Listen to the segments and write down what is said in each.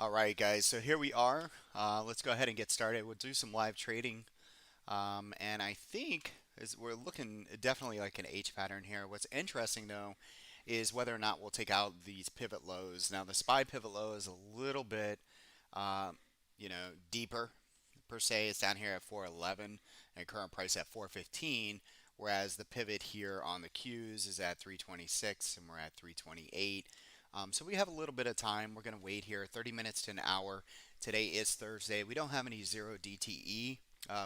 All right, guys. So here we are. Let's go ahead and get started. We'll do some live trading, and I think we're looking definitely like an H pattern here. What's interesting though is whether or not we'll take out these pivot lows. Now the SPY pivot low is a little bit, uh, deeper per se. It's down here at 411 and current price at 415. Whereas the pivot here on the Qs is at 326 and we're at 328. So we have a little bit of time. We're going to wait here 30 minutes to an hour. Today is Thursday. We don't have any zero DTE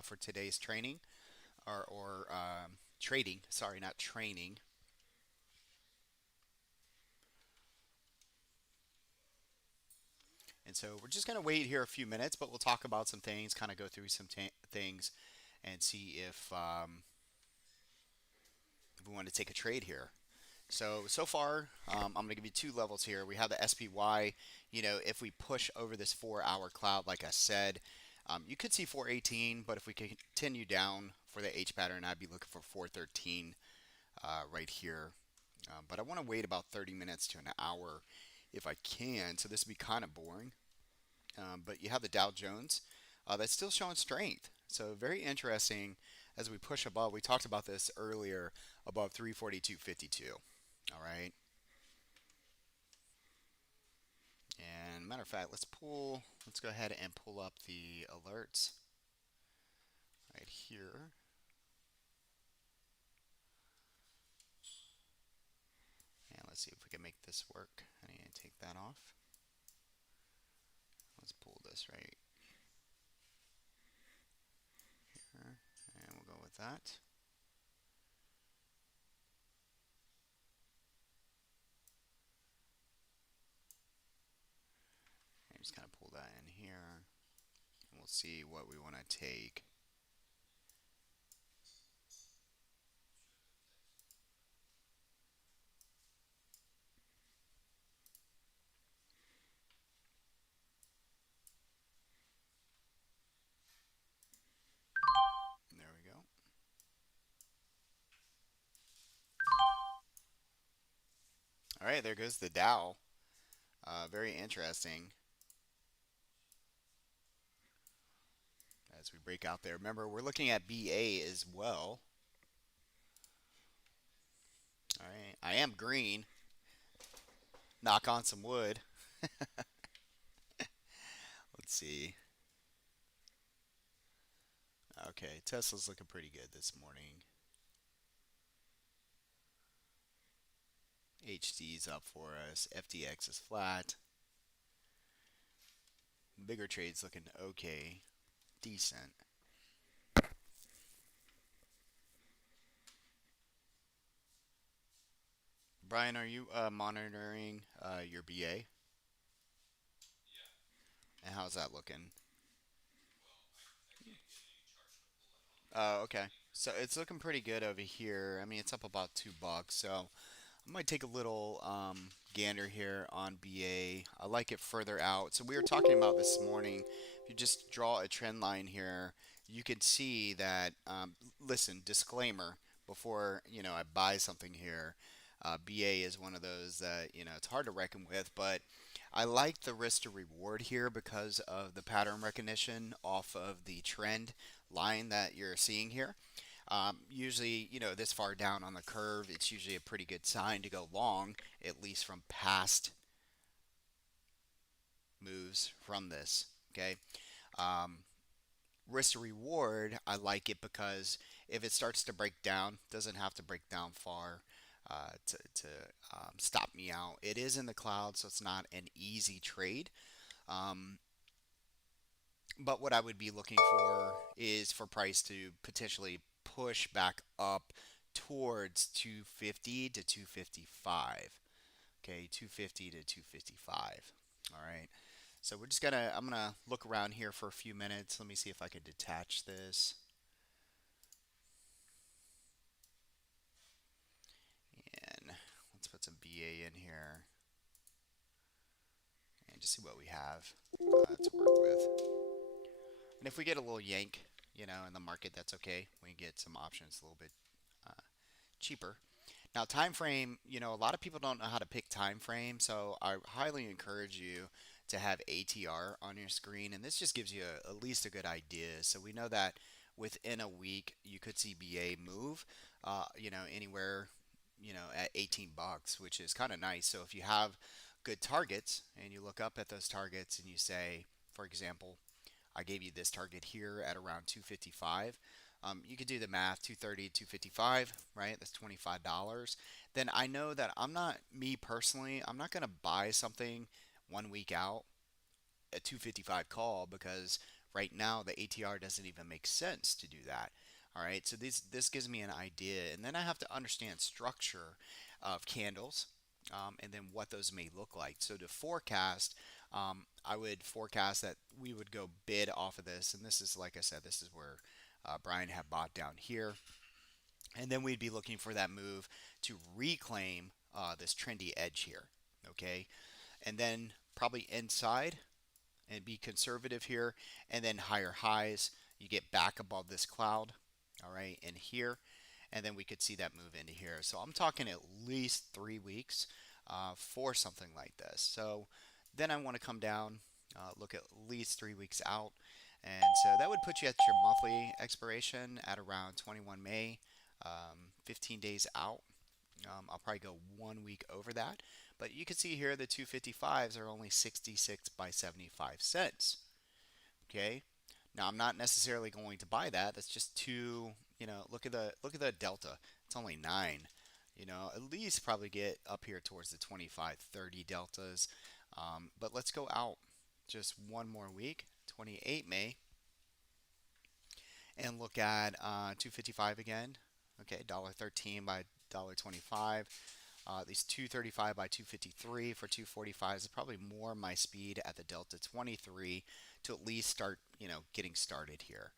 for today's training or trading. Sorry, not training. And so we're just going to wait here a few minutes, but we'll talk about some things, kind of go through some things, and see if we want to take a trade here. So far, I'm going to give you two levels here. We have the SPY. If we push over this 4-hour cloud, like I said, you could see 418, but if we continue down for the H pattern, I'd be looking for 413 right here. But I want to wait about 30 minutes to an hour if I can. So this would be kind of boring. But you have the Dow Jones that's still showing strength. So very interesting as we push above. We talked about this earlier above 342.52. All right. And matter of fact, let's go ahead and pull up the alerts right here. And let's see if we can make this work. I need to take that off. Let's pull this right here. And we'll go with that. And just kind of pull that in here. And we'll see what we want to take. There we go. All right, there goes the Dow. Very interesting as we break out there. Remember, we're looking at BA as well. All right, I am green. Knock on some wood. Let's see. Okay, Tesla's looking pretty good this morning. HD's up for us. FDX is flat. Bigger trades looking okay. Decent. Brian, are you monitoring your BA? And how's that looking? Oh, okay. So it's looking pretty good over here. I mean, it's up about $2. So I might take a little gander here on BA. I like it further out. So we were talking about this morning. If you just draw a trend line here, you could see that. Listen, disclaimer before I buy something here. BA is one of those that it's hard to reckon with, but I like the risk to reward here because of the pattern recognition off of the trend line that you're seeing here. Usually, this far down on the curve, it's usually a pretty good sign to go long, at least from past moves from this. Okay. Um, Risk to reward, I like it because if it starts to break down, doesn't have to break down far to stop me out. It is in the cloud, so it's not an easy trade. Um, But what I would be looking for is for price to potentially push back up towards 250 to 255. Okay, 250 to 255. All right. So I'm gonna look around here for a few minutes. Let me see if I can detach this. And let's put some BA in here and just see what we have to work with. And if we get a little yank, in the market, that's okay. We can get some options a little bit uh, cheaper. Now, time frame, a lot of people don't know how to pick time frame, so I highly encourage you to have ATR on your screen, and this just gives you at least a good idea. So we know that within a week you could see BA move, anywhere, at 18 bucks, which is kind of nice. So if you have good targets and you look up at those targets and you say, for example, I gave you this target here at around 255. You could do the math, 230, 255, right? That's $25. Then I know that me personally, I'm not going to buy something 1 week out a 255 call because right now the ATR doesn't even make sense to do that. All right, so this gives me an idea, and then I have to understand structure of candles, and then what those may look like. So to forecast, I would forecast that we would go bid off of this, and this is, like I said, this is where Brian had bought down here, and then we'd be looking for that move to reclaim this trendy edge here. Okay, and then probably inside and be conservative here, and then higher highs. You get back above this cloud, all right, in here, and then we could see that move into here. So I'm talking at least 3 weeks for something like this. So then I want to come down, look at least 3 weeks out, and so that would put you at your monthly expiration at around 21 May, 15 days out. I'll probably go 1 week over that. But you can see here the 255s are only 66 by 75 cents. Okay. Now I'm not necessarily going to buy that. That's just too, look at the delta. It's only 9. At least probably get up here towards the 25, 30 deltas. But let's go out just one more week, 28 May, and look at 255 again. Okay, $1.13 by $1.25. These 235 by 253 for 245 is probably more my speed at the Delta 23 to at least start, getting started here.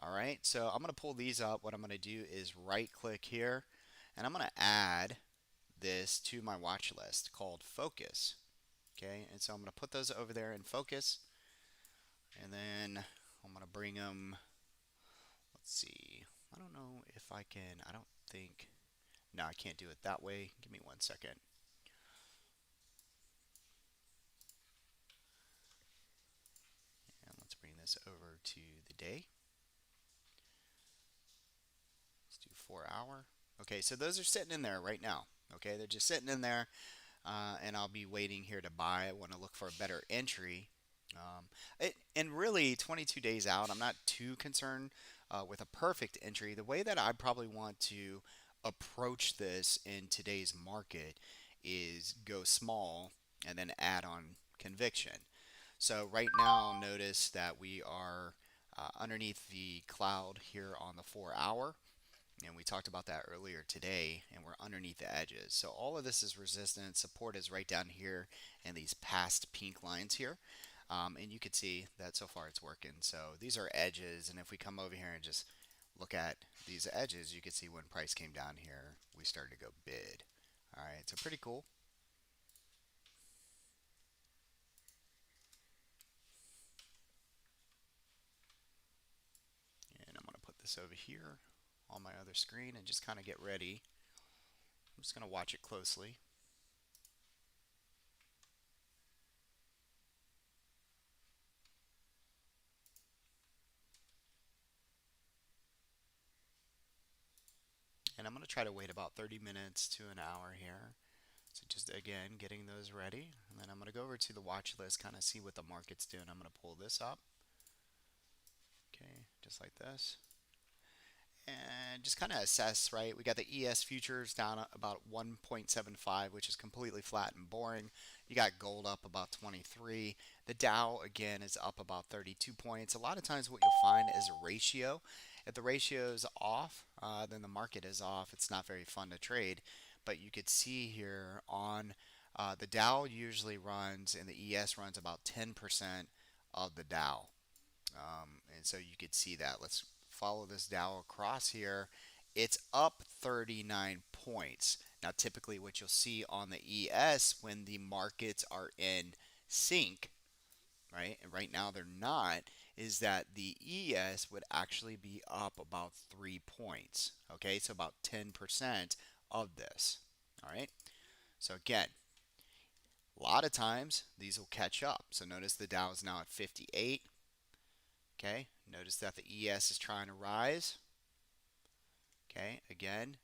All right, so I'm going to pull these up. What I'm going to do is right click here, and I'm going to add this to my watch list called Focus. Okay, and so I'm going to put those over there in Focus, and then I'm going to bring them. Let's see. I don't know if I can. I don't think. No, I can't do it that way. Give me 1 second. And let's bring this over to the day. Let's do 4 hour. Okay, so those are sitting in there right now. Okay, they're just sitting in there, and I'll be waiting here to buy. I want to look for a better entry. And really, 22 days out, I'm not too concerned with a perfect entry. The way that I probably want to approach this in today's market is go small and then add on conviction. So right now, notice that we are underneath the cloud here on the 4 hour. And we talked about that earlier today, and we're underneath the edges. So all of this is resistance. Support is right down here and these past pink lines here. And you can see that so far it's working. So these are edges, and if we come over here and just look at these edges, you can see when price came down here, we started to go bid. All right, so pretty cool. And I'm going to put this over here on my other screen and just kind of get ready. I'm just going to watch it closely. And I'm going to try to wait about 30 minutes to an hour here. So just again, getting those ready. And then I'm going to go over to the watch list, kind of see what the market's doing. I'm going to pull this up. Okay, just like this. And just kind of assess, right? We got the ES futures down about 1.75, which is completely flat and boring. You got gold up about 23. The Dow, again, is up about 32 points. A lot of times what you'll find is a ratio. If the ratio is off, then the market is off. It's not very fun to trade. But you could see here on the Dow usually runs, and the ES runs about 10% of the Dow. And so you could see that. Let's follow this Dow across here. It's up 39 points. Now, typically, what you'll see on the ES when the markets are in sync, right, and right now they're not, is that the ES would actually be up about 3 points. Okay, so about 10% of this. All right, so again, A lot of times these will catch up. So notice the Dow is now at 58. Okay, notice that the ES is trying to rise. Okay, again,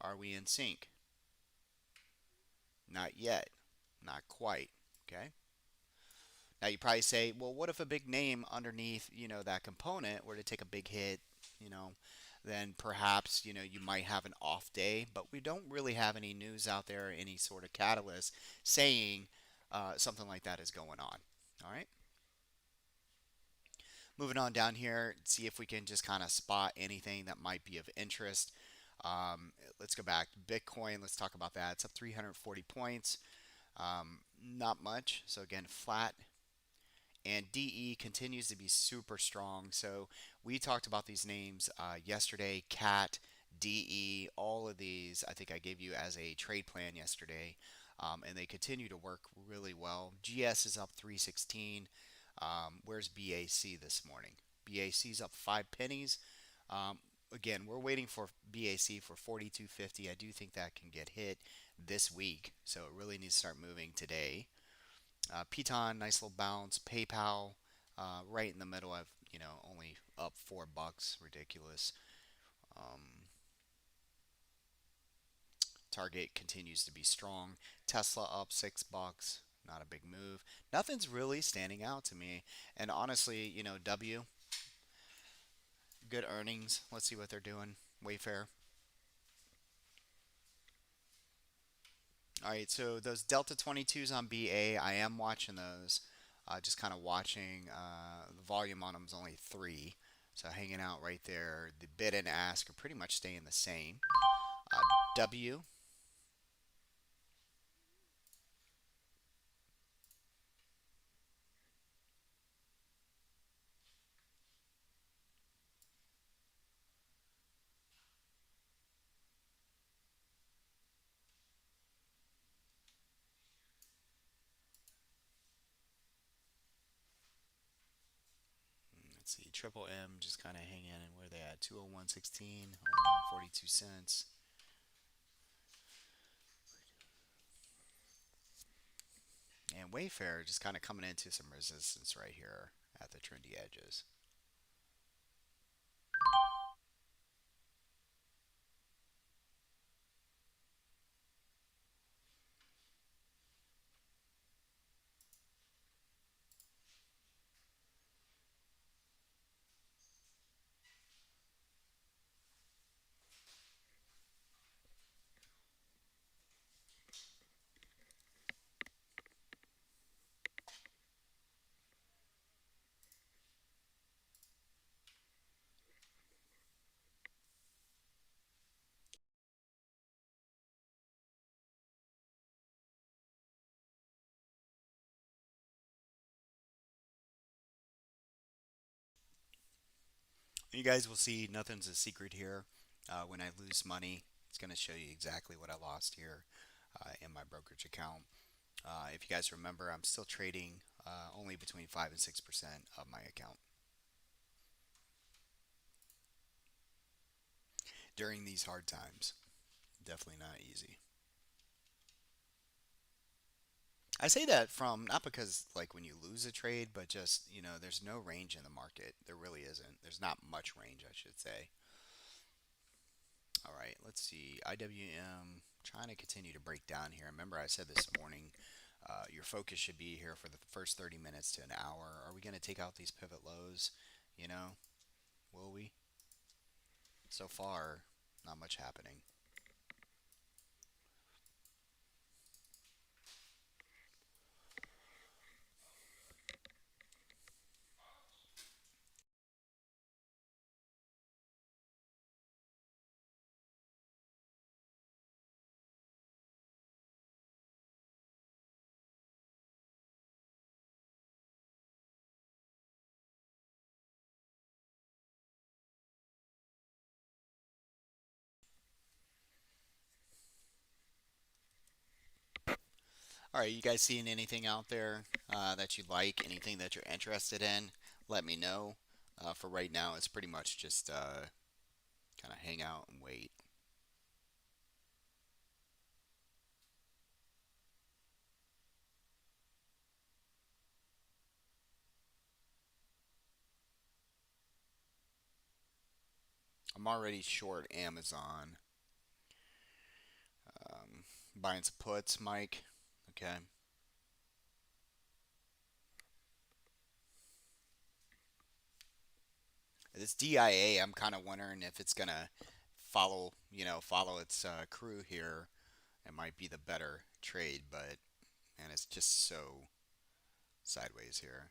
are we in sync? Not yet, not quite. Okay. Now you probably say, well, what if a big name underneath, that component were to take a big hit, you know, then perhaps, you might have an off day, but we don't really have any news out there, any sort of catalyst saying something like that is going on. All right. Moving on down here, see if we can just kind of spot anything that might be of interest. Let's go back. Bitcoin, let's talk about that. It's up 340 points. Not much. So again, flat. And DE continues to be super strong. So we talked about these names yesterday. CAT, DE, all of these. I think I gave you as a trade plan yesterday, and they continue to work really well. GS is up 316. Where's BAC this morning? BAC is up 5 pennies. Again, we're waiting for BAC for 42.50. I do think that can get hit this week, so it really needs to start moving today. Piton, nice little bounce. PayPal, right in the middle. I've only up $4, ridiculous. Um, Target continues to be strong. Tesla up $6, not a big move. Nothing's really standing out to me. And honestly, W, good earnings. Let's see what they're doing. Wayfair. All right, so those Delta 22s on BA, I am watching those. Just kind of watching. The volume on them is only 3. So hanging out right there. The bid and ask are pretty much staying the same. Uh, W, let's see, Triple M just kind of hanging in. Where they at? 201.16, only down 42 cents. And Wayfair just kind of coming into some resistance right here at the trendy edges. You guys will see nothing's a secret here. When I lose money, it's going to show you exactly what I lost here in my brokerage account. If you guys remember, I'm still trading only between 5 and 6% of my account during these hard times. Definitely not easy. I say that from not because like when you lose a trade, but just, there's no range in the market. There really isn't. There's not much range, I should say. All right, let's see. IWM trying to continue to break down here. Remember, I said this morning, your focus should be here for the first 30 minutes to an hour. Are we going to take out these pivot lows? You know, will we? So far, not much happening. All right, you guys seeing anything out there that you like? Anything that you're interested in? Let me know. For right now, it's pretty much just kind of hang out and wait. I'm already short Amazon. Buying some puts, Mike. Okay. This DIA, I'm kind of wondering if it's gonna follow its crew here. It might be the better trade, but man, it's just so sideways here.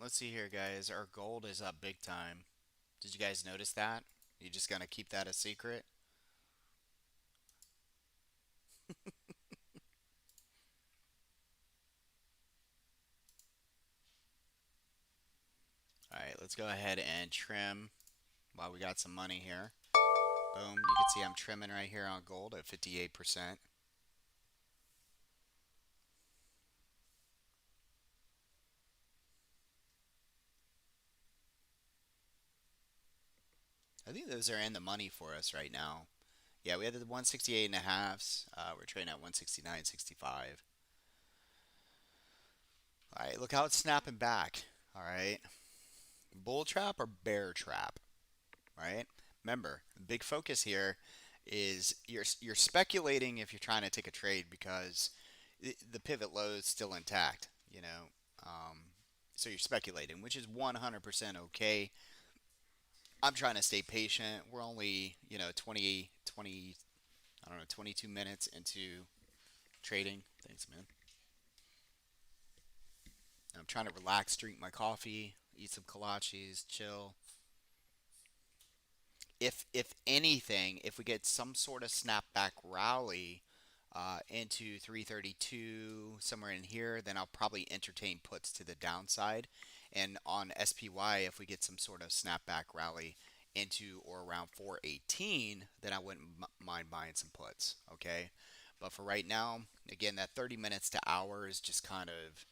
Let's see here, guys. Our gold is up big time. Did you guys notice that? You just gonna keep that a secret? All right, let's go ahead and trim while we got some money here. Boom. You can see I'm trimming right here on gold at 58%. I think those are in the money for us right now. Yeah, we had the 168 and a halves. We're trading at 169.65. All right, look how it's snapping back. All right, bull trap or bear trap. Right. Remember, the big focus here is you're speculating if you're trying to take a trade because the pivot low is still intact. Um, so you're speculating, which is 100% okay. I'm trying to stay patient. We're only 20, I don't know, 22 minutes into trading. Thanks, man. I'm trying to relax, drink my coffee, eat some kolaches, chill. If anything, if we get some sort of snapback rally into 332 somewhere in here, then I'll probably entertain puts to the downside. And on SPY, if we get some sort of snapback rally into or around 418, then I wouldn't mind buying some puts. Okay, but for right now, again, that 30 minutes to hour is just kind of,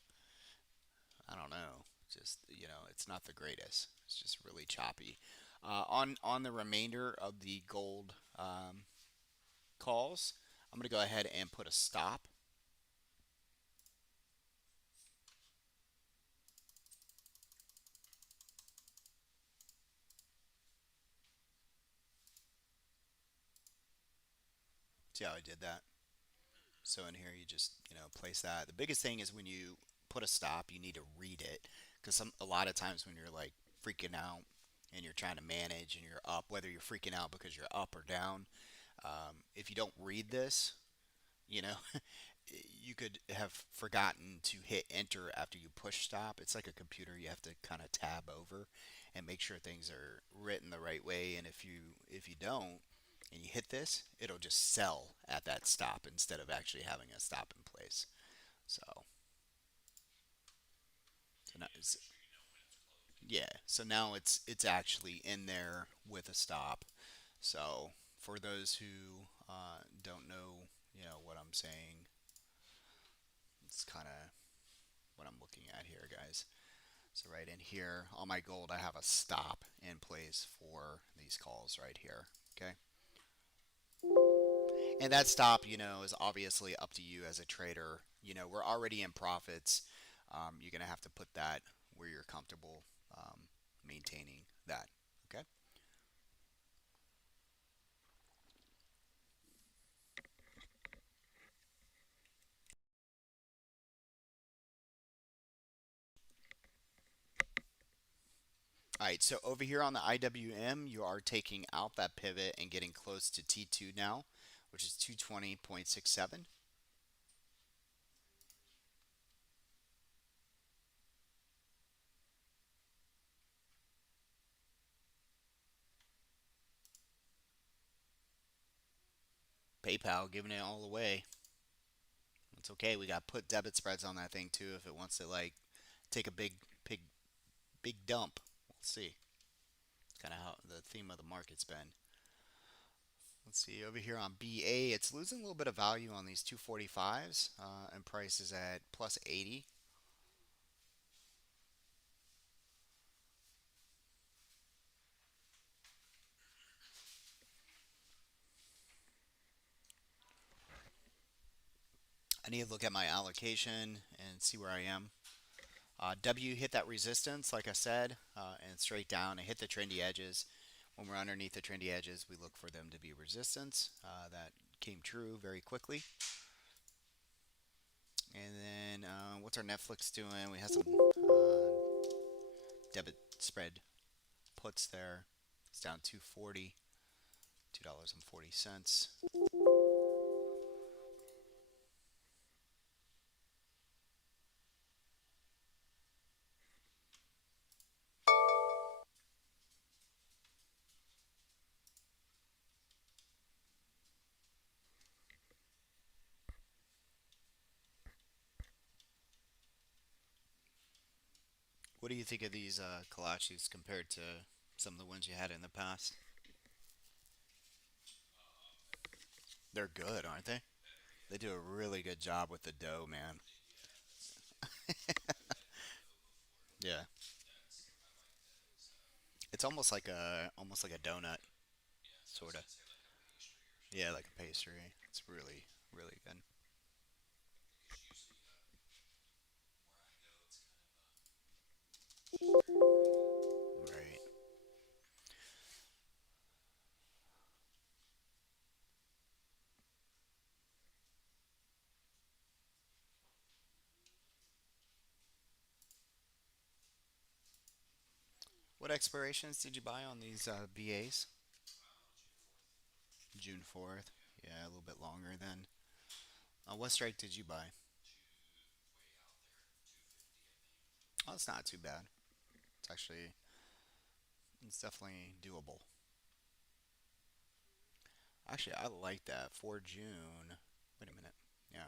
I don't know, just it's not the greatest. It's just really choppy. On the remainder of the gold calls, I'm going to go ahead and put a stop. See how I did that? So in here, you just place that. The biggest thing is when you put a stop, you need to read it because a lot of times when you're like freaking out and you're trying to manage and you're up, whether you're freaking out because you're up or down, if you don't read this, you know, you could have forgotten to hit enter after you push stop. It's like a computer; you have to kind of tab over and make sure things are written the right way. And if you don't, and you hit this, it'll just sell at that stop instead of actually having a stop in place. So, so now yeah, so now it's actually in there with a stop. So for those who don't know, what I'm saying, it's kind of what I'm looking at here, guys. So right in here on my gold, I have a stop in place for these calls right here. Okay. And that stop, is obviously up to you as a trader. We're already in profits. You're going to have to put that where you're comfortable maintaining that. Okay. All right. So over here on the IWM, you are taking out that pivot and getting close to T2 now, which is 220.67. PayPal giving it all away. It's okay. We got put debit spreads on that thing too if it wants to like take a big big dump. We'll see. It's kind of how the theme of the market's been. Let's see over here on BA, it's losing a little bit of value on these 245s, and price is at plus 80. I need to look at my allocation and see where I am. W hit that resistance, like I said, and straight down. It hit the trendy edges. When we're underneath the trendy edges, we look for them to be resistance. That came true very quickly. And then what's our Netflix doing? We have some debit spread puts there. It's down 240, $2.40. What do you think of these kolaches compared to some of the ones you had in the past? They're good, aren't they? They do a really good job with the dough, man. Yeah, it's almost like a donut, sort of. Yeah, like a pastry. It's really really good. Right. What expirations did you buy on these BAs? June 4th. Yeah, a little bit longer then. What strike did you buy? Oh, it's not too bad. It's actually, it's definitely doable. Actually, I like that for June. Wait a minute. Yeah.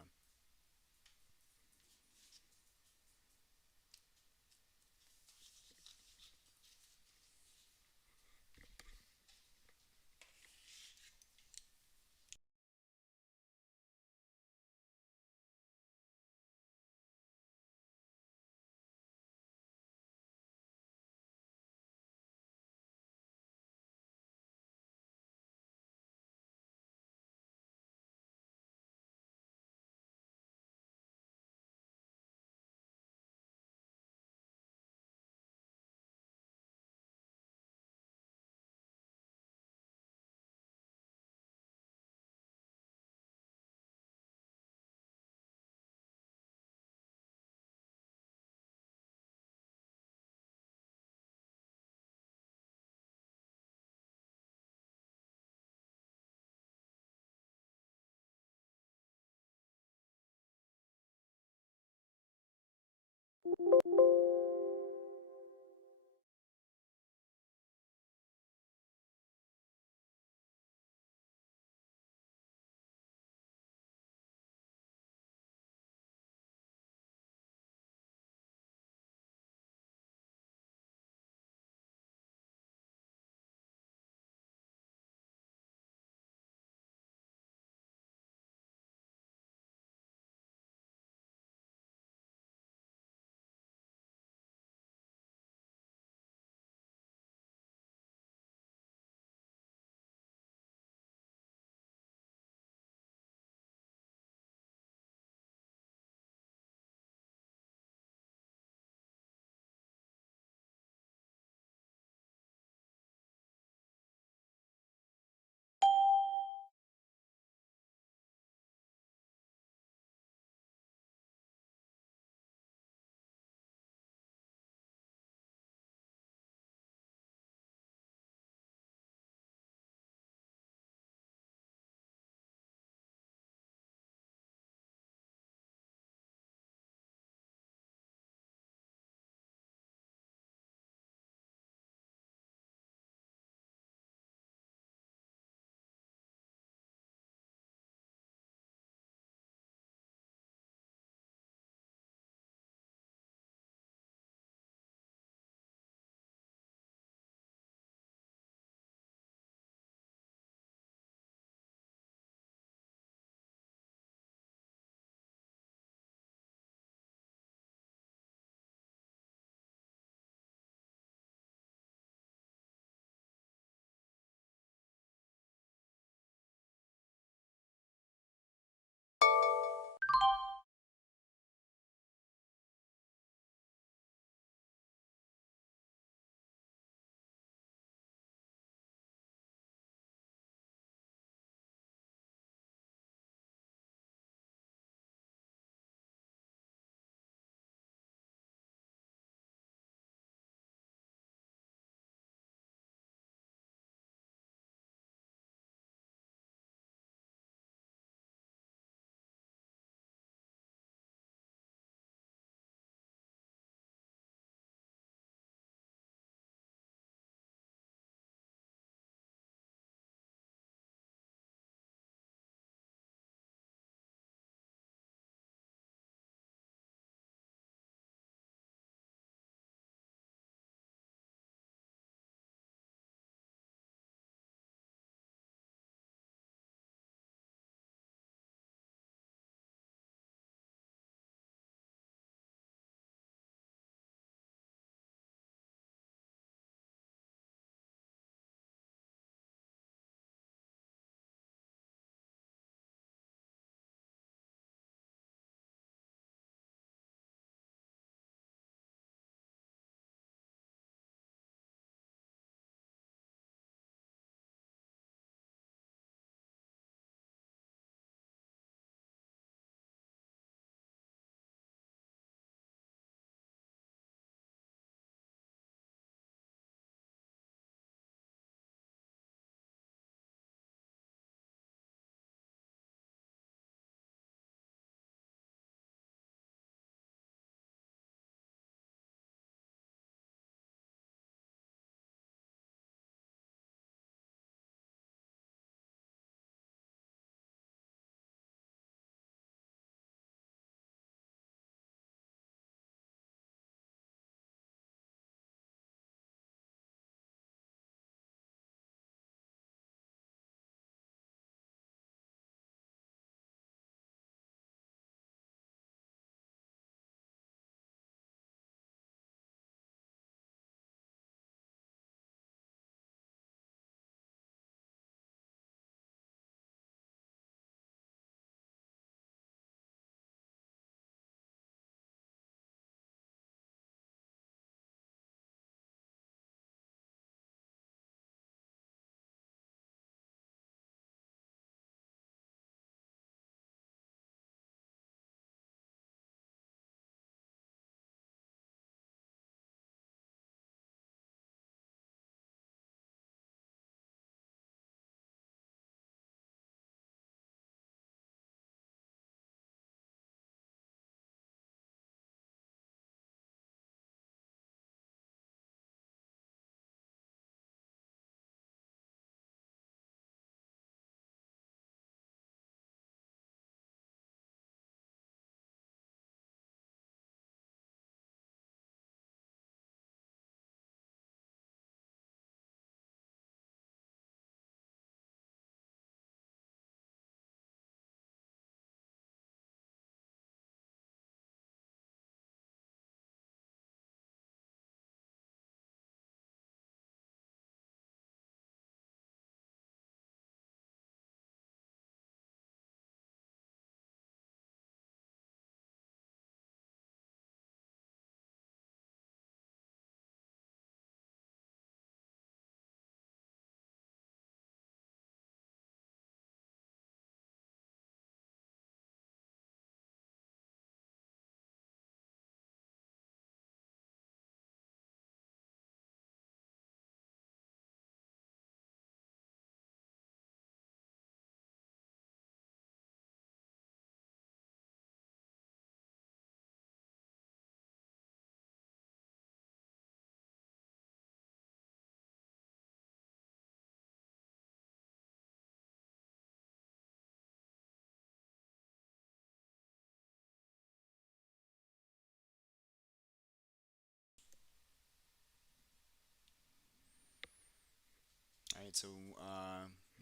right, so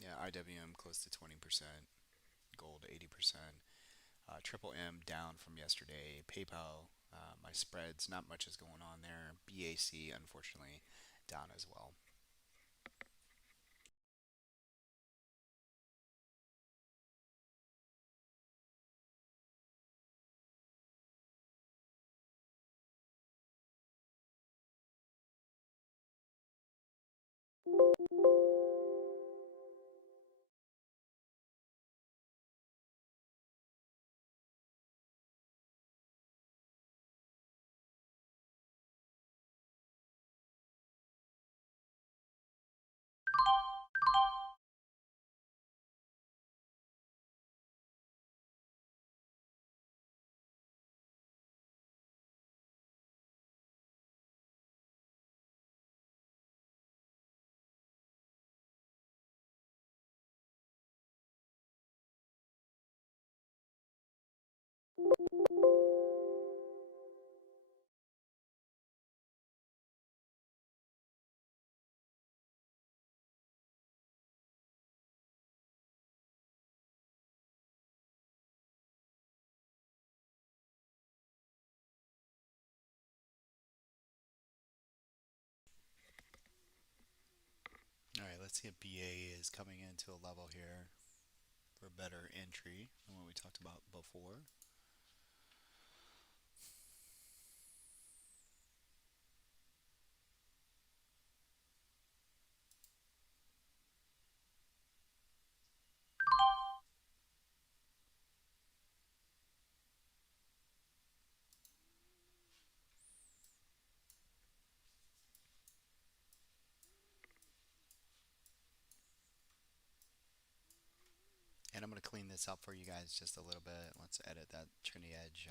yeah, IWM close to 20%, gold 80%, Triple M down from yesterday, PayPal, my spreads, not much is going on there. BAC, unfortunately, down as well. All right, let's see if BA is coming into a level here for a better entry than what we talked about before. And I'm going to clean this up for you guys just a little bit. Let's edit that Trinity Edge.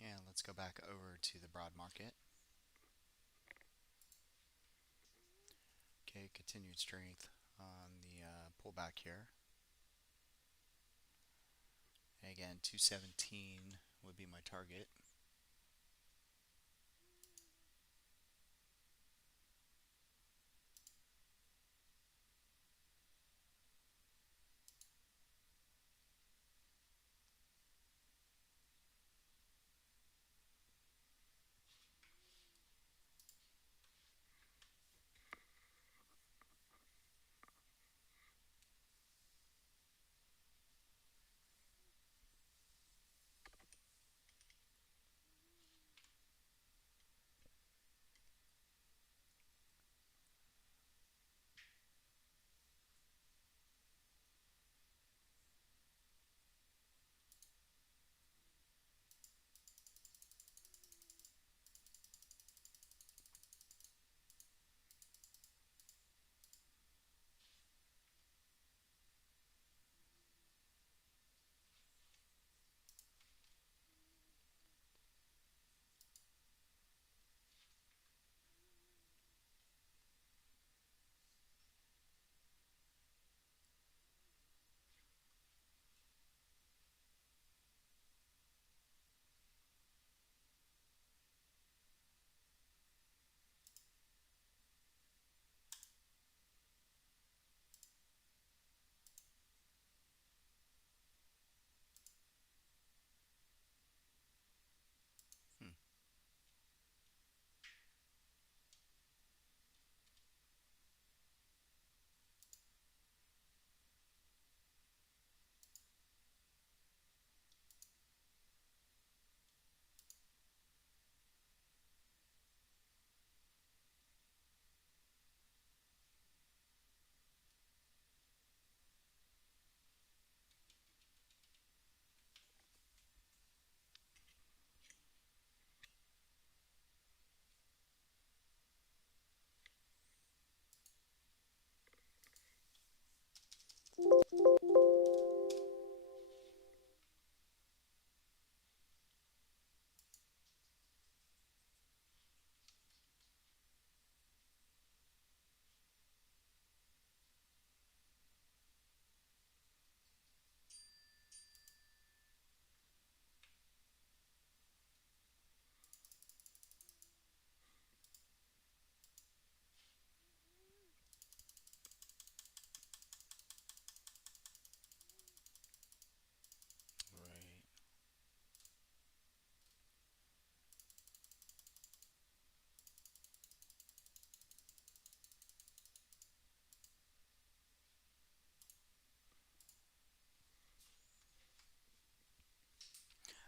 Yeah, let's go back over to the broad market. Okay, continued strength on the pullback here. Again, 217 would be my target.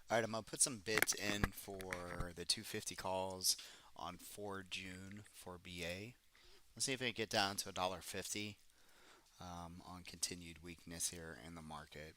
All right, I'm gonna put some bids in for the 250 calls on 4 June for BA. Let's see if we can get down to $1.50 on continued weakness here in the market.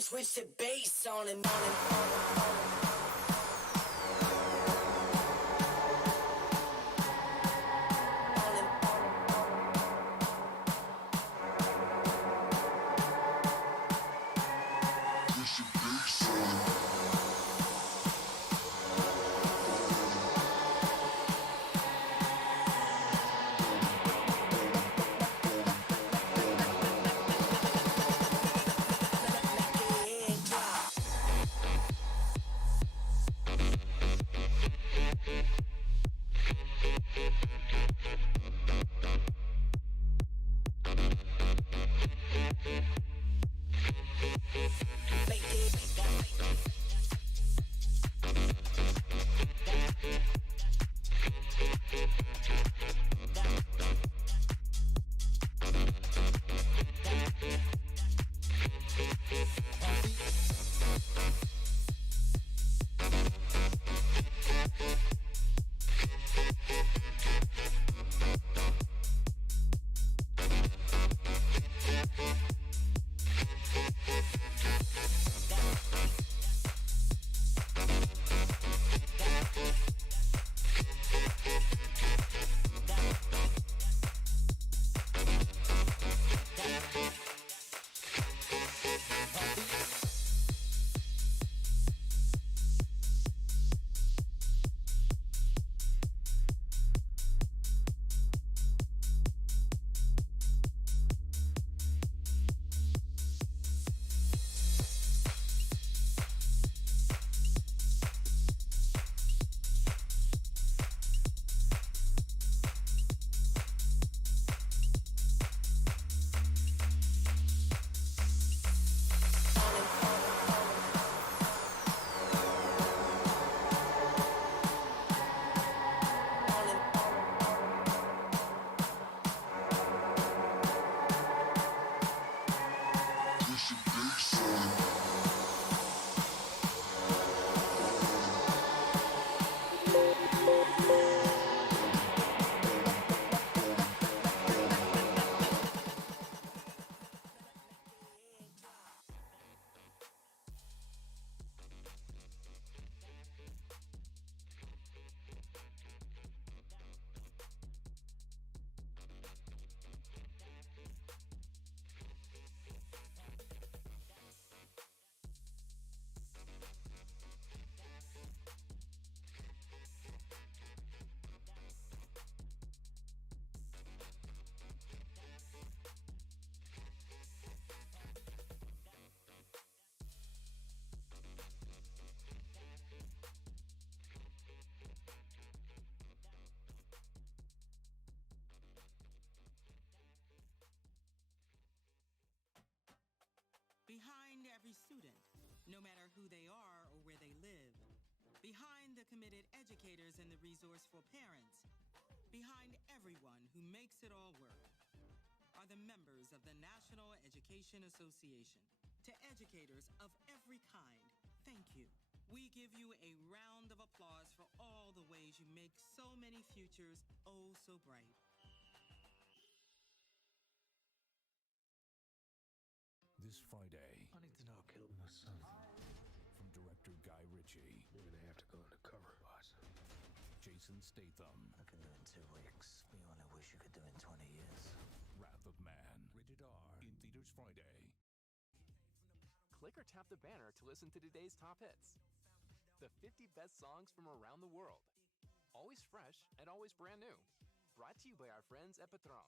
Switch the bass on him. Behind every student, no matter who they are or where they live. Behind the committed educators and the resourceful parents. Behind everyone who makes it all work are the members of the National Education Association. To educators of every kind, thank you. We give you a round of applause for all the ways you make so many futures oh so bright. This Friday, I need to know who killed my son. from director Guy Ritchie, Maybe they have to go undercover, boss. Jason Statham, I can do it in 2 weeks. We only wish you could do it in 20 years. Wrath of Man, rated R, in theaters Friday. Click or tap the banner to listen to today's top hits. The 50 best songs from around the world. Always fresh and always brand new. Brought to you by our friends at Patron.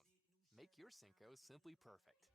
Make your Cinco simply perfect.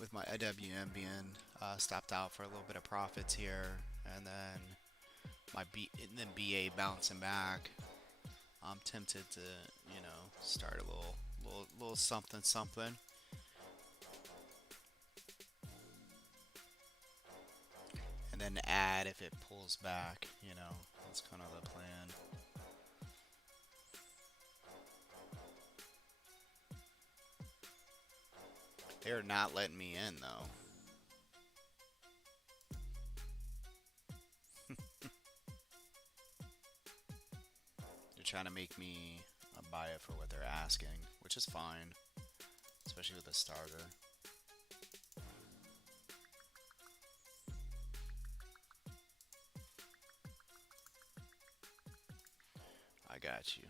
with my IWM being stopped out for a little bit of profits here, and then and then BA bouncing back. I'm tempted to, start a little something something, and then add if it pulls back. That's kind of the plan. They're not letting me in though. They're trying to make me buy it for what they're asking, which is fine, especially with a starter. I got you.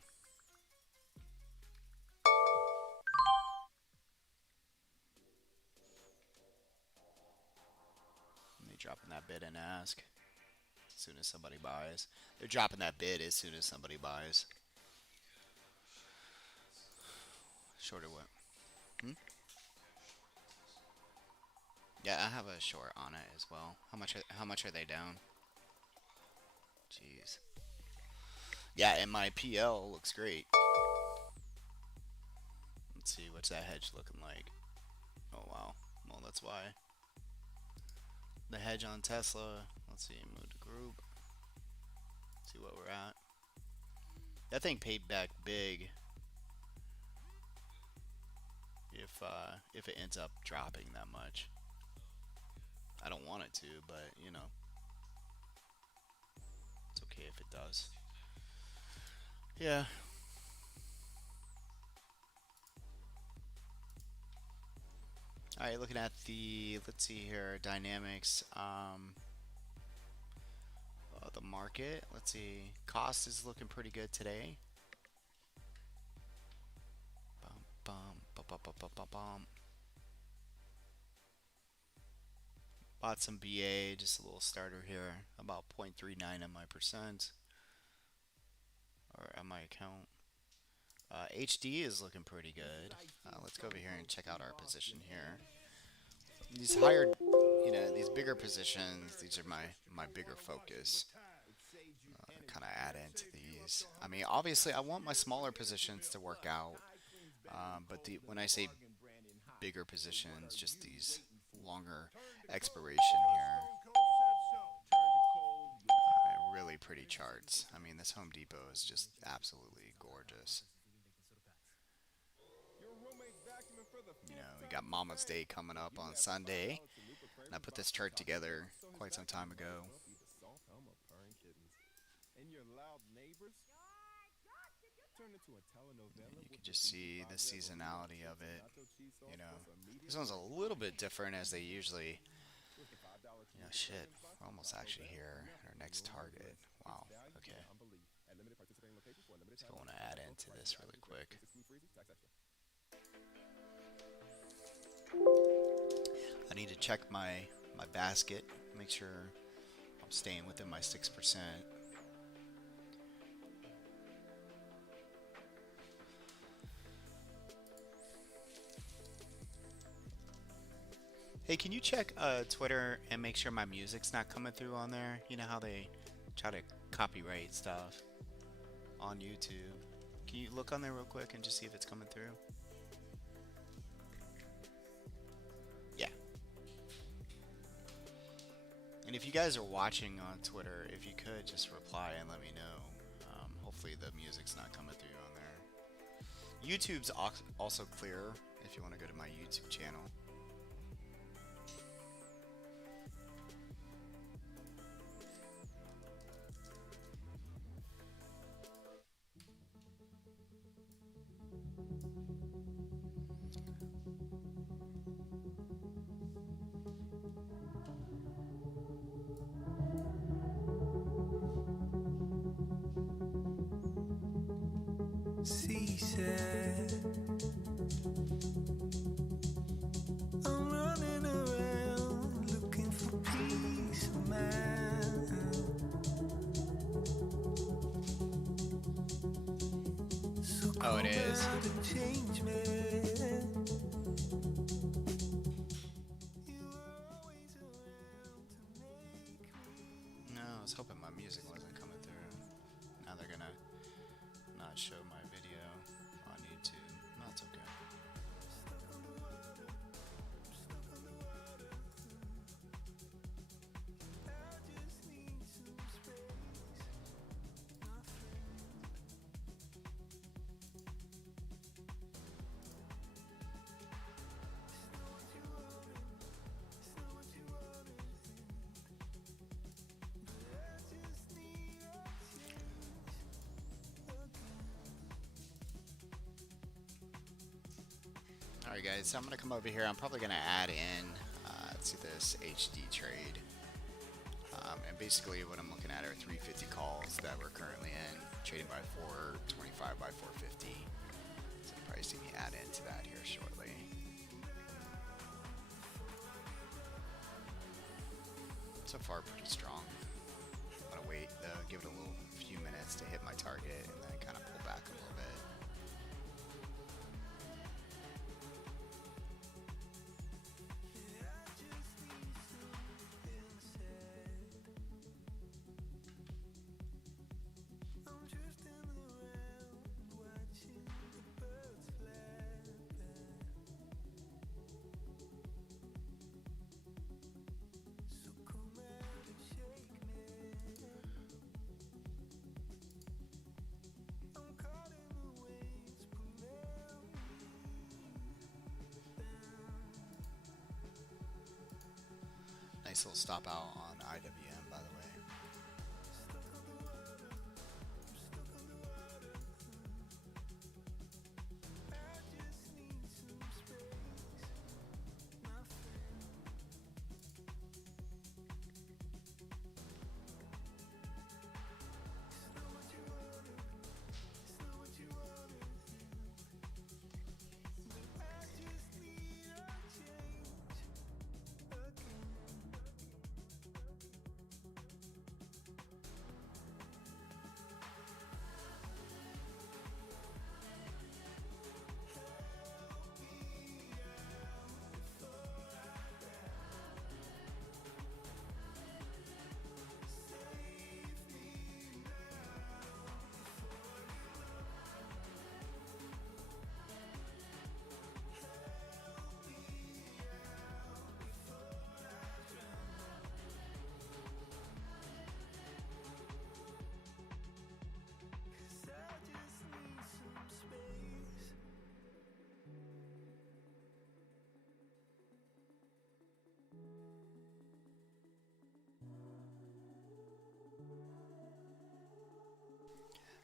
And they dropping that bid and ask as soon as somebody buys. They're dropping that bid as soon as somebody buys. Shorter what? Hmm? Yeah, I have a short on it as well. How much are they down? Jeez. Yeah, and my PL looks great. Let's see, what's that hedge looking like? Oh wow. Well, that's why. The hedge on Tesla. Let's see, move to group. See what we're at. That thing paid back big. If it ends up dropping that much. I don't want it to, but it's okay if it does. Yeah. All right, looking at let's see here, dynamics. The market. Let's see. Cost is looking pretty good today. Bum, bum, bum, bum, bum, bum, bum. Bought some BA, just a little starter here, about 0.39 on my percent, or on my account. HD is looking pretty good. Let's go over here and check out our position here. These higher, these bigger positions, these are my bigger focus. Kind of add into these. I mean, obviously, I want my smaller positions to work out, but when I say bigger positions, just these longer expiration here. Really pretty charts. I mean, this Home Depot is just absolutely gorgeous. We got Mama's Day coming up on Sunday, and I put this chart together quite some time ago. You can just see the seasonality of it. This one's a little bit different as they usually. Shit, we're almost actually here at our next target. Wow. Okay. So I want to add into this really quick. I need to check my basket, make sure I'm staying within my 6%. Hey, can you check Twitter and make sure my music's not coming through on there? You know how they try to copyright stuff on YouTube. Can you look on there real quick and just see if it's coming through? Yeah. And if you guys are watching on Twitter, if you could just reply and let me know. Hopefully the music's not coming through on there. YouTube's also clear if you want to go to my YouTube channel. She said, I'm running around looking for peace of mind. So Oh, it is. change me. Alright guys, so I'm going to come over here. I'm probably going to add in, let's see this, HD trade. And basically what I'm looking at are 350 calls that we're currently in, trading by 425 by 450. So probably see me add into that here shortly. So far pretty strong. I'm going to wait though, give it a few minutes to hit my target and then kind of pull back a little bit. Nice little stop out on IWM, by the way.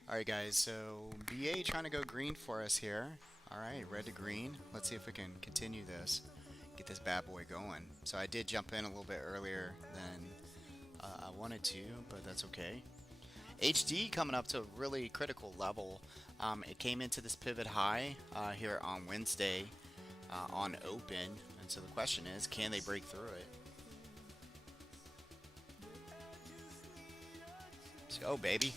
Alright guys, so BA trying to go green for us here. Alright, red to green. Let's see if we can continue this. Get this bad boy going. So I did jump in a little bit earlier than I wanted to, but that's okay. HD coming up to a really critical level. It came into this pivot high here on Wednesday on open. And so the question is, can they break through it? Let's go, baby.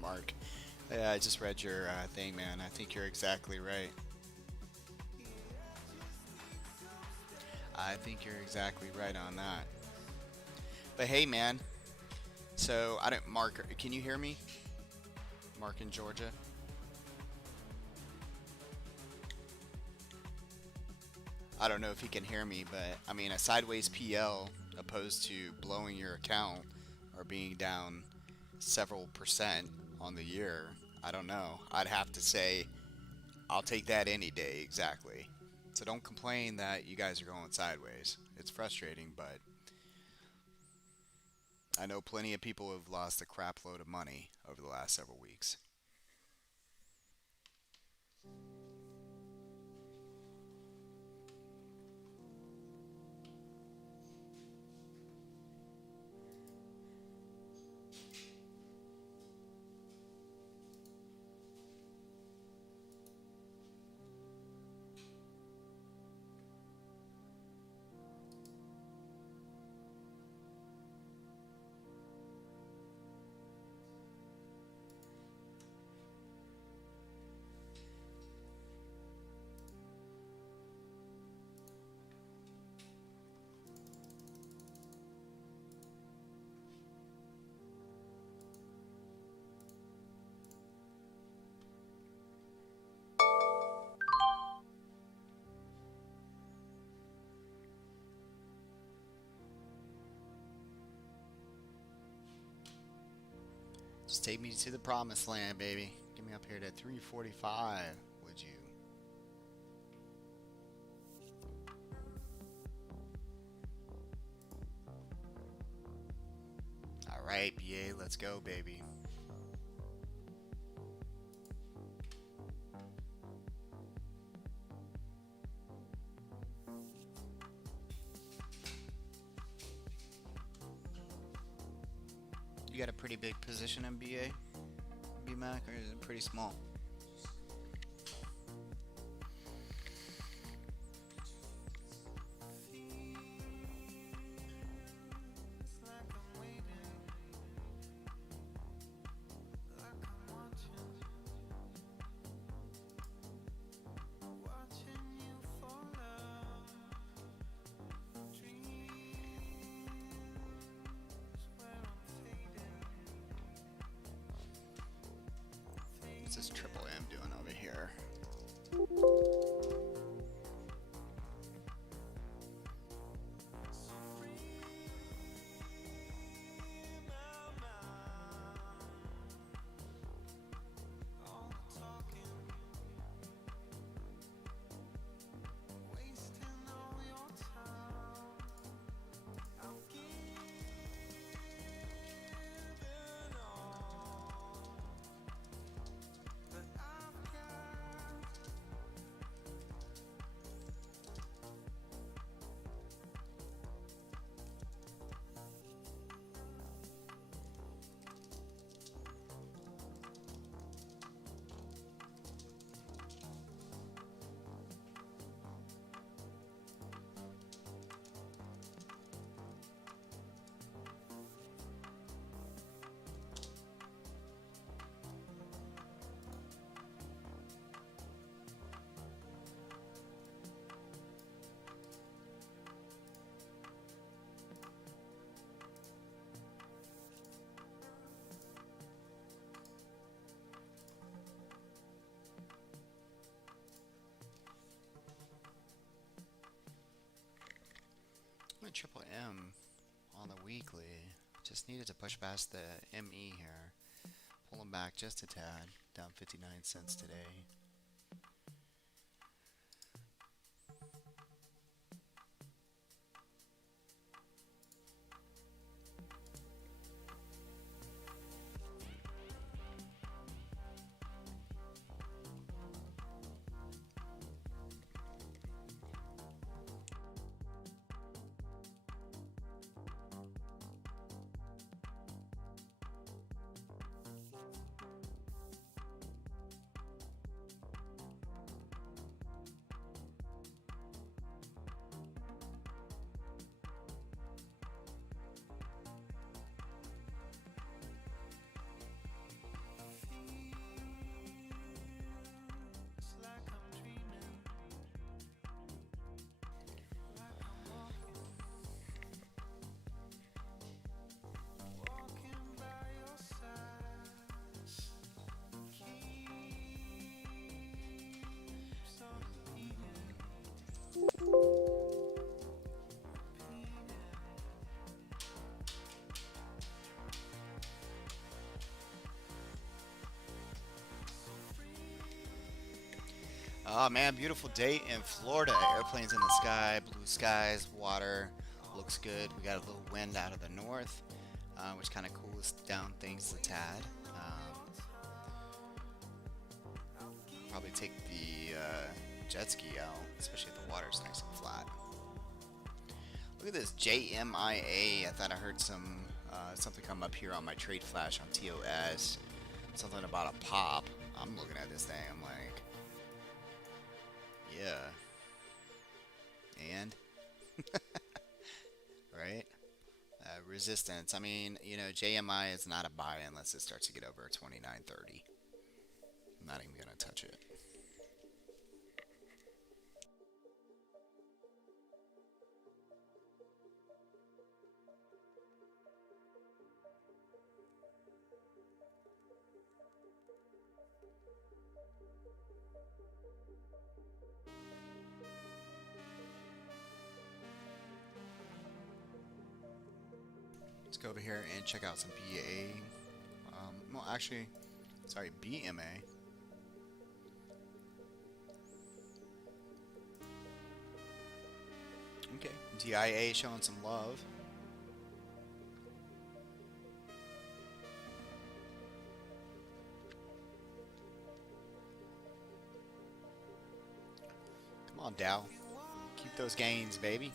Mark. Yeah, I just read your thing, man. I think you're exactly right. I think you're exactly right on that. But hey, man. So I don't, Mark. Can you hear me? Mark in Georgia. I don't know if he can hear me, but I mean, a sideways PL opposed to blowing your account or being down several percent on the year. I don't know. I'd have to say I'll take that any day, exactly. So don't complain that you guys are going sideways. It's frustrating, but I know plenty of people have lost a crap load of money over the last several weeks. Just take me to the promised land, baby. Get me up here to 345, would you? All right, BA, let's go, baby. You got a pretty big position in BA, BMAC, or is it pretty small? What's this Triple M doing over here? My Triple M on the weekly. Just needed to push past the ME here. Pulling back just a tad. Down 59 cents today. Oh man, beautiful day in Florida. Airplanes in the sky, blue skies, water. Looks good. We got a little wind out of the north, which kind of cools down things a tad. Probably take the jet ski out, especially if the water's nice and flat. Look at this JMIA. I thought I heard something come up here on my trade flash on TOS. Something about a pop. I'm looking at this thing. I'm like, yeah. And right? Resistance. I mean, you know, JMI is not a buy unless it starts to get over 29.30. I'm not even gonna touch it. Let's go over here and check out some BA Well, actually, sorry, BMA. Okay, DIA showing some love. Come on, Dow. Keep those gains, baby.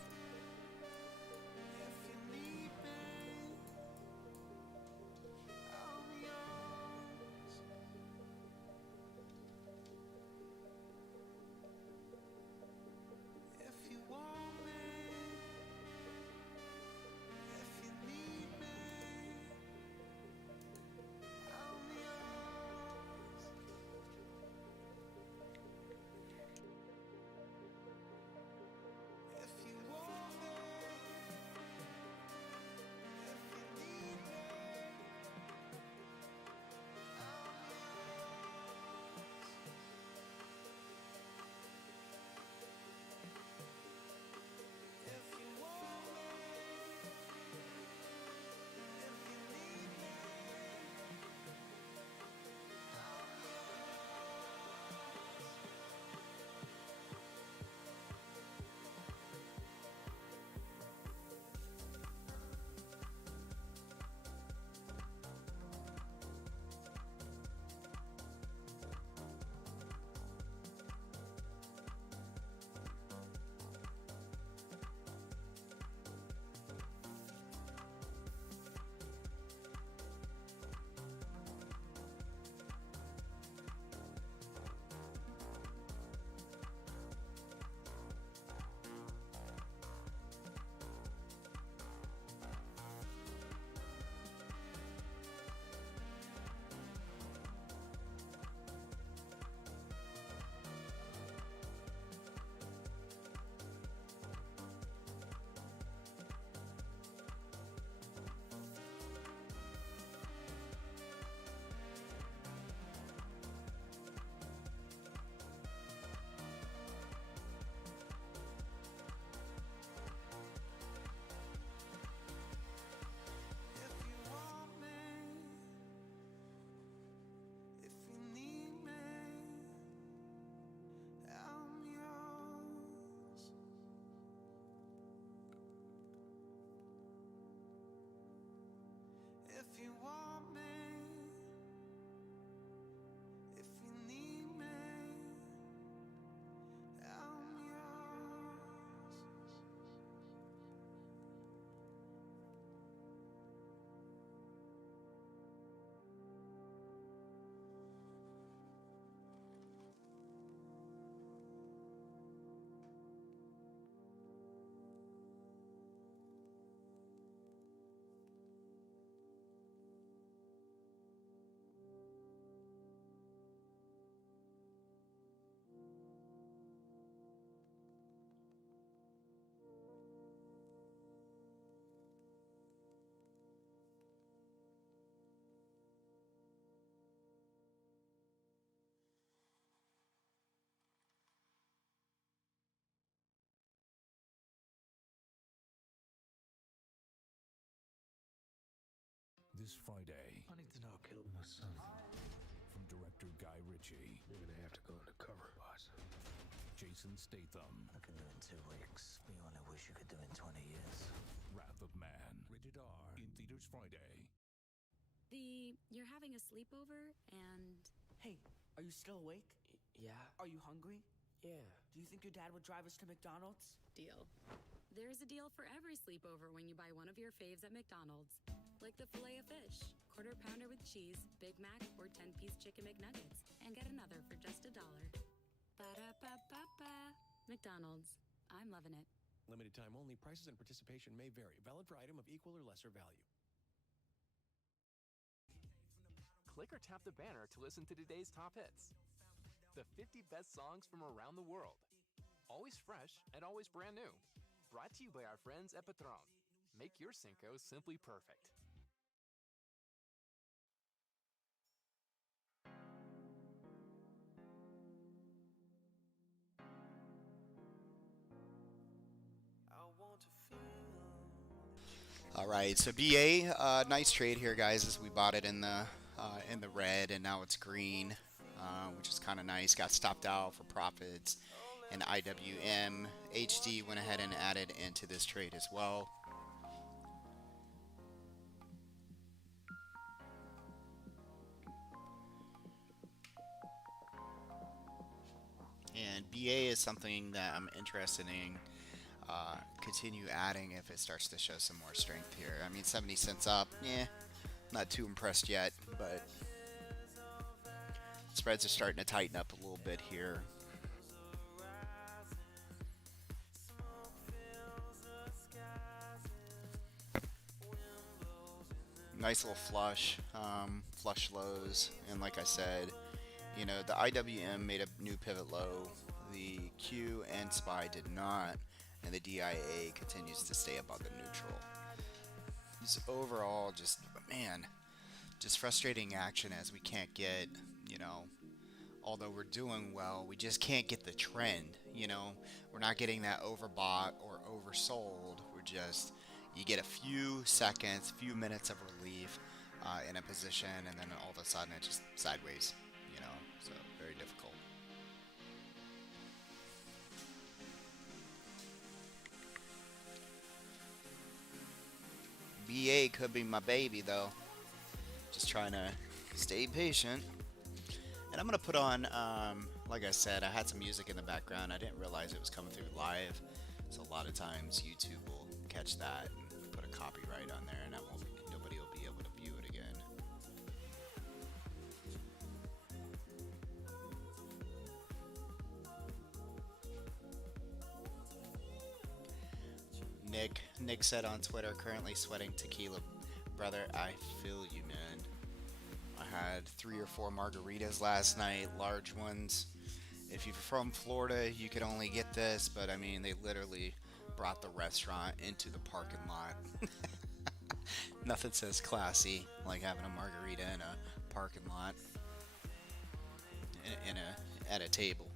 This Friday, I need to know I killed my son. from director Guy Ritchie, You're gonna have to go undercover, boss. Jason Statham, I can do it in 2 weeks. We only wish you could do it in 20 years. Wrath of Man, rated R, in theaters Friday. You're having a sleepover and Hey, are you still awake? Yeah. Are you hungry? Yeah. Do you think your dad would drive us to McDonald's? deal. There's a deal for every sleepover when you buy one of your faves at McDonald's. Like the filet of fish, quarter pounder with cheese, Big Mac, or 10-piece chicken McNuggets. And get another for just $1. Ba-da-ba-ba-ba. McDonald's. I'm loving it. Limited time only. Prices and participation may vary. Valid for item of equal or lesser value. Click or tap the banner to listen to today's top hits. The 50 best songs from around the world. Always fresh and always brand new. Brought to you by our friends at Patron. Make your Cinco simply perfect. All right, so BA, nice trade here, guys, as we bought it in the in the red, and now it's green, which is kind of nice. Got stopped out for profits. And IWM HD went ahead and added into this trade as well. And BA is something that I'm interested in continue adding if it starts to show some more strength here. I mean, 70 cents up, yeah, not too impressed yet, but spreads are starting to tighten up a little bit here. Nice little flush, flush lows, and like I said, you know, the IWM made a new pivot low. The Q and SPY did not, and the DIA continues to stay above the neutral. Just overall, just man, just frustrating action as we can't get, you know, although we're doing well, we just can't get the trend. You know, we're not getting that overbought or oversold. We're just, you get a few seconds, few minutes of relief in a position, and then all of a sudden it's just sideways. You know, so very difficult. BA could be my baby though. Just trying to stay patient. And I'm going to put on, like I said, I had some music in the background. I didn't realize it was coming through live. So a lot of times YouTube will catch that and put a copyright on there, and nobody will be able to view it again. Nick said on Twitter, currently sweating tequila. Brother, I feel you, man. I had 3 or 4 margaritas last night, large ones. If you're from Florida, you could only get this, but I mean, they literally brought the restaurant into the parking lot. Nothing says classy like having a margarita in a parking lot, at a table.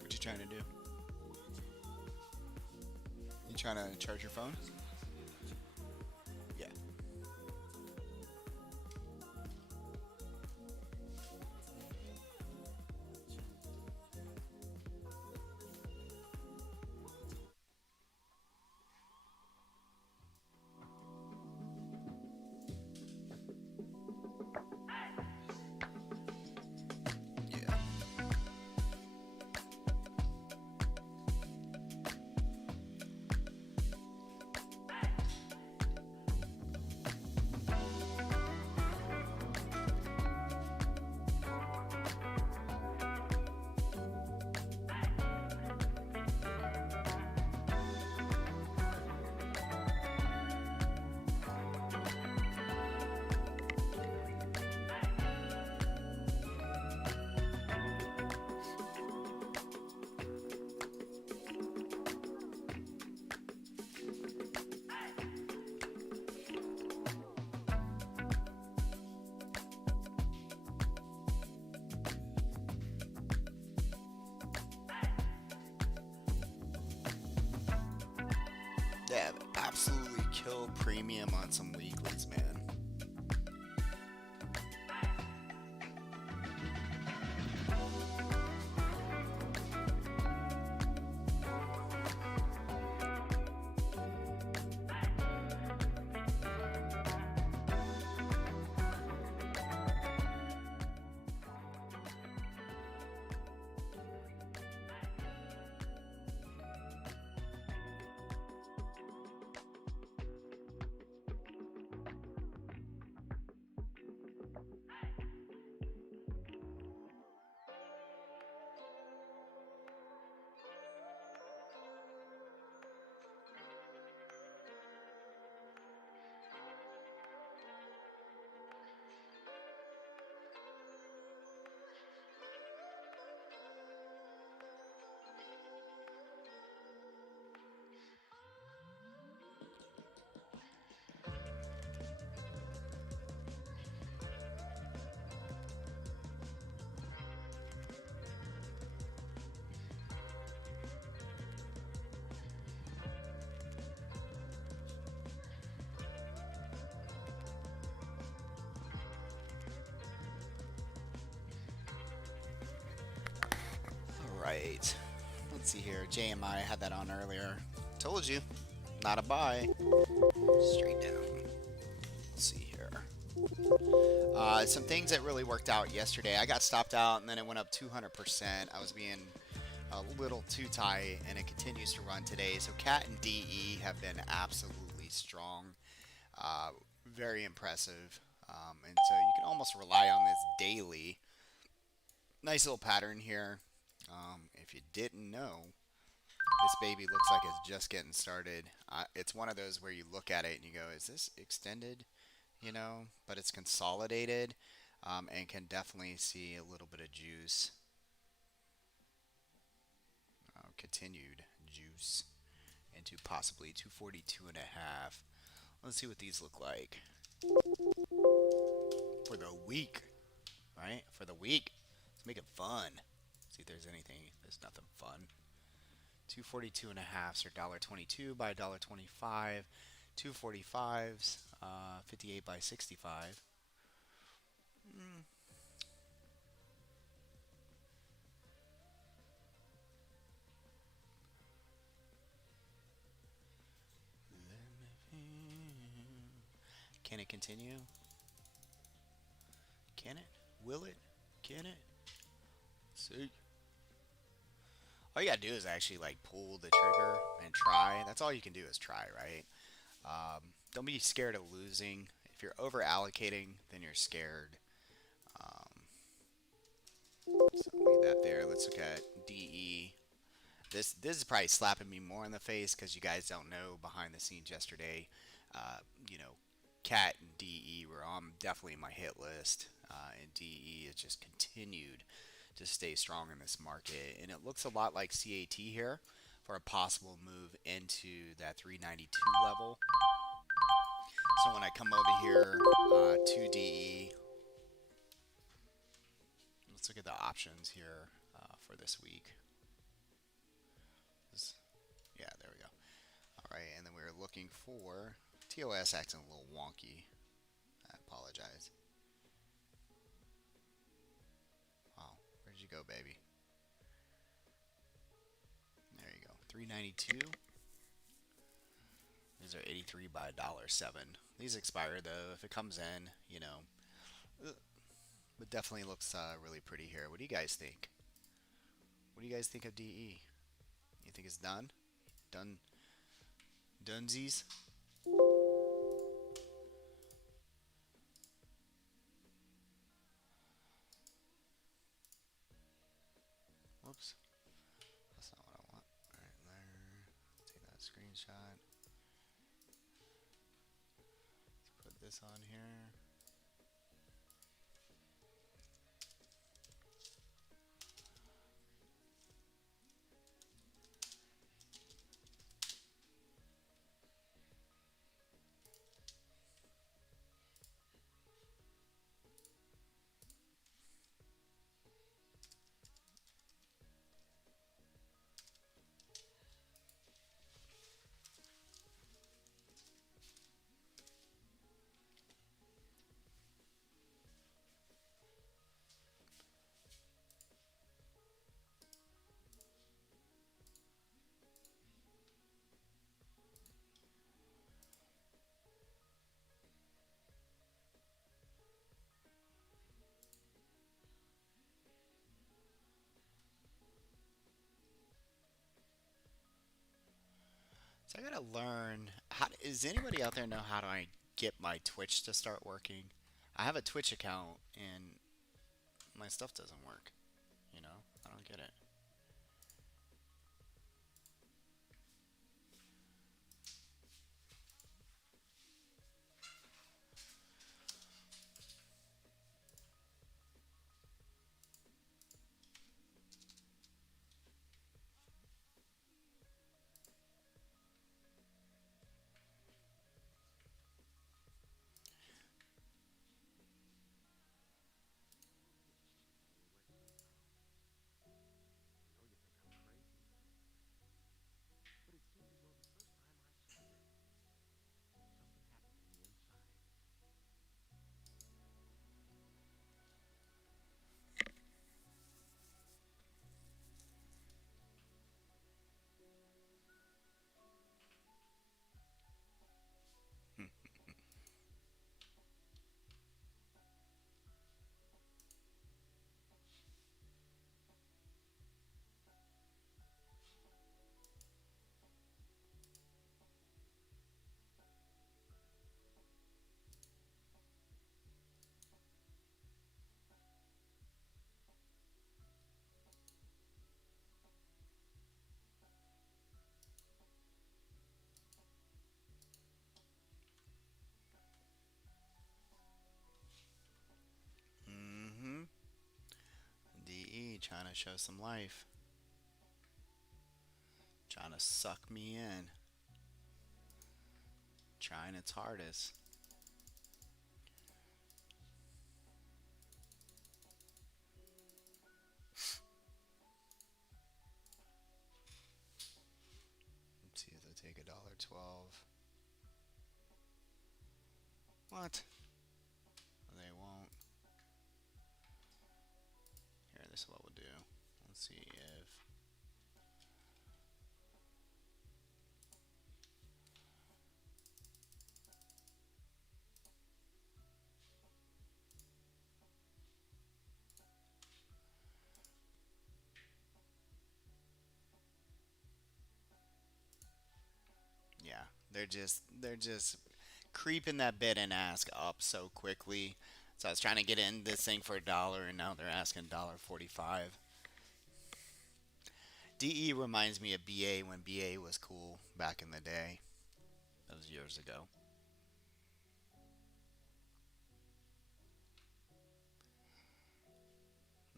What you trying to do? You trying to charge your phone? Yeah. Yeah. They have absolutely killed premium on some weeklies, man. right. Let's see here. JMI had that on earlier. Told you, not a buy. Straight down. Let's see here. Some things that really worked out yesterday. I got stopped out and then it went up 200%. I was being a little too tight and it continues to run today. So CAT and DE have been absolutely strong. Very impressive. And so you can almost rely on this daily. Nice little pattern here. If you didn't know, this baby looks like it's just getting started. It's one of those where you look at it and you go, is this extended? You know, but it's consolidated and can definitely see a little bit of juice. Continued juice into possibly 242 and a half. Let's see what these look like for the week, right? For the week. Let's make it fun. See if there's anything. There's nothing fun. 242 and a halfs are $1.22 by $1.25. 245s, 58 by 65. Can it continue? Can it? Will it? Can it? See. All you gotta do is actually like pull the trigger and try. That's all you can do is try, right? Don't be scared of losing. If you're over allocating, then you're scared. So leave that there. Let's look at DE. This is probably slapping me more in the face because you guys don't know behind the scenes yesterday. You know, CAT and DE were on definitely my hit list, and DE has just continued to stay strong in this market, and it looks a lot like CAT here for a possible move into that 392 level. So when I come over here to DE, let's look at the options here for this week. Yeah, there we go. All right, and then we were looking for TOS acting a little wonky. I apologize. Oh, where'd you go, baby? There you go. 392. These are 83 by $1.07. These expire though. If it comes in, you know, but definitely looks really pretty here. What do you guys think? What do you guys think of DE? You think it's done? Done? Dunsies? Whoops. That's not what I want. Alright, there. Take that screenshot. Let's put this on here. So I gotta learn how. Does anybody out there know how do I get my Twitch to start working? I have a Twitch account and my stuff doesn't work. You know, I don't get it. trying to show some life. Trying to suck me in. Trying its hardest. Let's see if they take $1.12. What? They won't. Here, this is what we'll do. Let's see if. Yeah, they're just creeping that bid and ask up so quickly. So I was trying to get in this thing for $1, and now they're asking $1.45. DE reminds me of BA when BA was cool back in the day. That was years ago.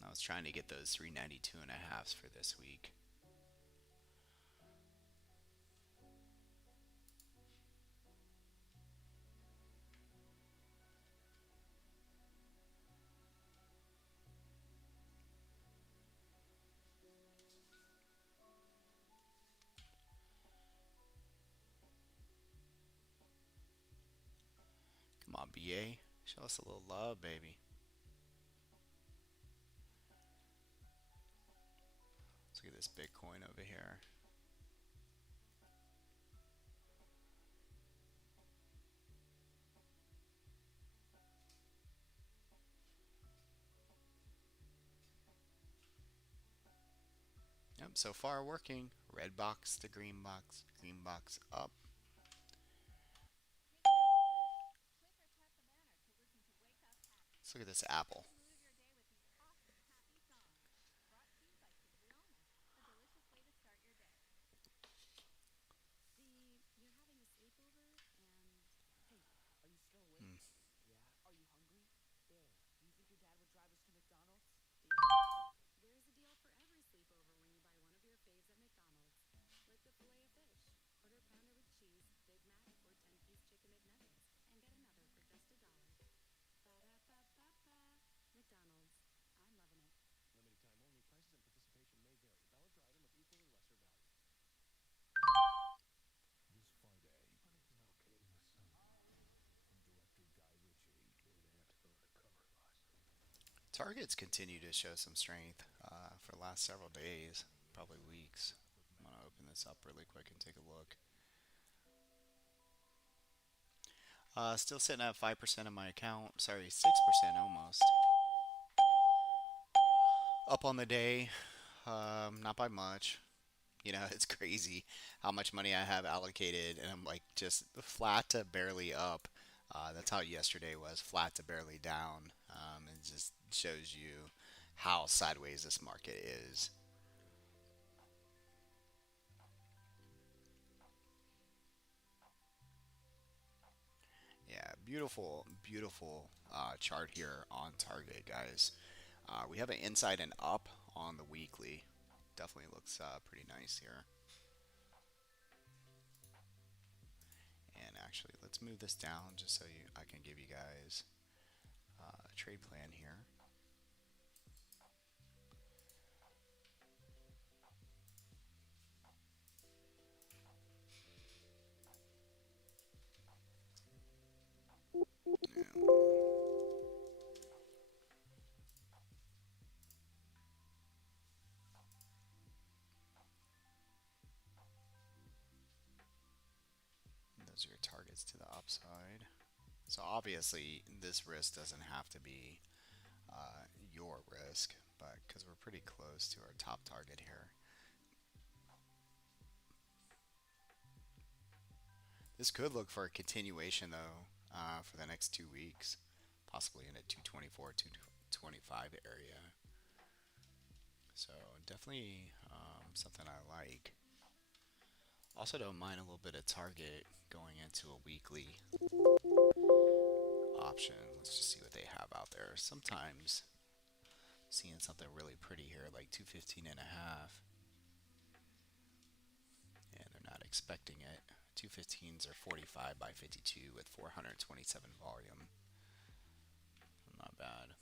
I was trying to get those 392 and a halves for this week. Come on, BA. Show us a little love, baby. Let's look at this Bitcoin over here. Yep, so far working. Red box to green box up. Let's look at this apple. Are you still awake? Hmm. Yeah. Are you hungry? There. Do you think your dad would drive us to McDonald's? There's a deal for every sleepover when you buy one of your faves at McDonald's. Like the filet of fish, quarter pounder with cheese, Big Mac, or 10-piece chicken McNuggets. And get another for just $1. Ba-da-ba-ba-ba. McDonald's. I'm loving it. Limited time only. Prices and participation may vary. Valid for item of equal or lesser value. This Friday, Huntington located my son. from director Guy Ritchie. We're gonna have to go undercover, boss. Targets continue to show some strength for the last several days, probably weeks. I'm going to open this up really quick and take a look. Still sitting at 5% of my account. Sorry, 6% almost. Up on the day, not by much. You know, it's crazy how much money I have allocated, and I'm like just flat to barely up. That's how yesterday was, flat to barely down. It just shows you how sideways this market is. Yeah, beautiful, beautiful chart here on target, guys. We have an inside and up on the weekly. Definitely looks pretty nice here. And actually, let's move this down just so I can give you guys a trade plan here. Those are your targets to the upside. So obviously, this risk doesn't have to be your risk, but because we're pretty close to our top target here. This could look for a continuation though for the next 2 weeks, possibly in a 224, 225 area. So definitely something I like. Also don't mind a little bit of target going into a weekly option. Let's just see what they have out there. Sometimes seeing something really pretty here, like 215 and a half, and they're not expecting it. 215s are 45 by 52 with 427 volume. Not bad.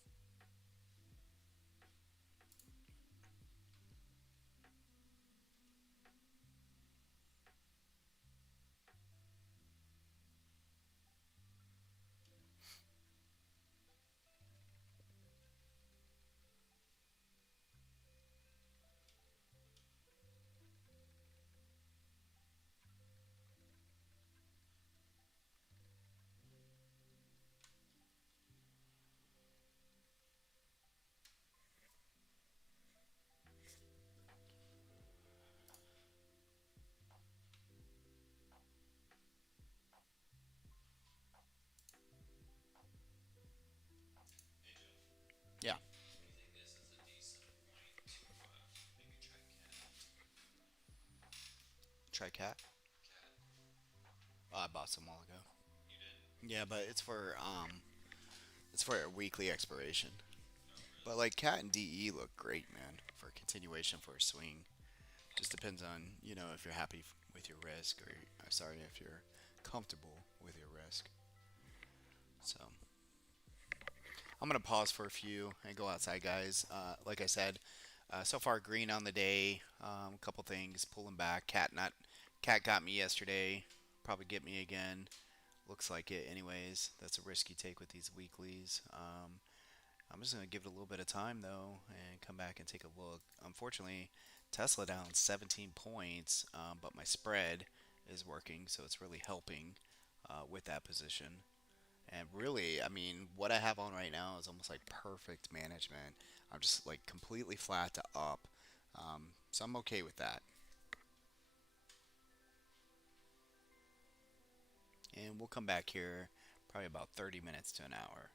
Yeah. Try cat. Oh, I bought some while ago. Yeah, but it's for a weekly expiration. But like cat and DE look great, man, for continuation for a swing. Just depends on if you're happy with your risk, or sorry, if you're comfortable with your risk. So I'm gonna pause for a few and go outside, guys. Like I said, so far green on the day. A couple things pulling back. Cat got me yesterday. Probably get me again. Looks like it, anyways. That's a risky take with these weeklies. I'm just gonna give it a little bit of time though, and come back and take a look. Unfortunately, Tesla down 17 points, but my spread is working, so it's really helping with that position. And really, I mean, what I have on right now is almost like perfect management. I'm just like completely flat to up. So I'm okay with that. And we'll come back here probably about 30 minutes to an hour.